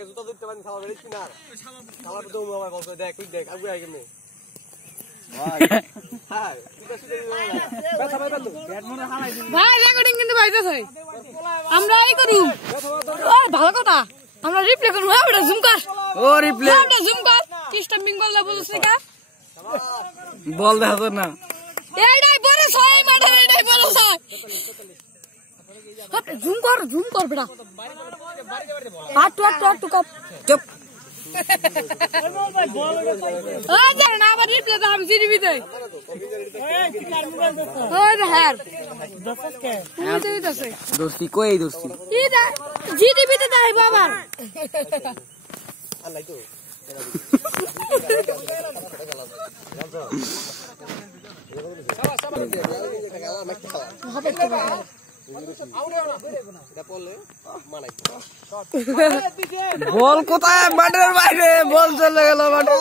জুতা দিতে পারেন সালা বেরিস কিনা সালা তো মোবাইল বলছো দেখ তুই দেখ আগুই আই কেমনে ভাই হাই ঠিক আছে ব্যথা ভাই বন্ধু ব্যাট মনে হালাই দিবি ভাই রেকর্ডিং কিন্তু বাইতেছে আমরা এই করু ওই ভালো কথা আমরা রিপ্লে করব আমরা জুম কর ও রিপ্লে আমরা জুম কর কি স্টাম্পিং বললা বলছ না বল দেখো না এইটাই বড় ছয় মাঠে এইটাই বড় ছয় হট জুম কর বেটা আট কপ চুপ ওই যা না আবার রিপ্লে দাও আমি জিডিবি দেই ওই দে হ্যার দোস্ত কে তুই দিতেছে দোস্তি কই দোস্তি ইদা জিডিবি তে দাই বাবা আল্লাহ তো বল কোথায় মাঠের বাইরে বল চলে গেল মাঠে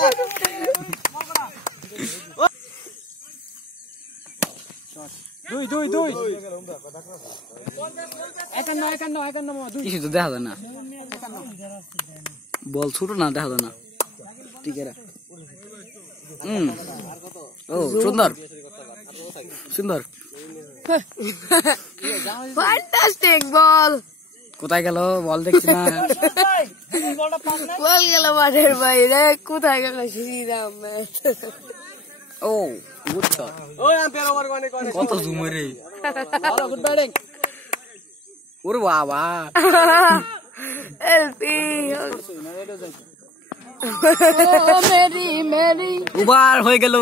দুই কিছু তো দেখা যায় না বল ছোট না দেখা যায় না ঠিক আছে ও সুন্দর সুন্দর ফ্যান্টাস্টিক বল কোথায় গেল বল দেখছি না বল গেল মাঠের বাইরে কোথায় গেল শ্রীরাম ও গুড শট ওই আম্পায়ার ওভার কোনে কত জুম রে ভালো গুড ব্যাটিং ওরে বাবা এলপি মেরি ওভার হয়ে গেল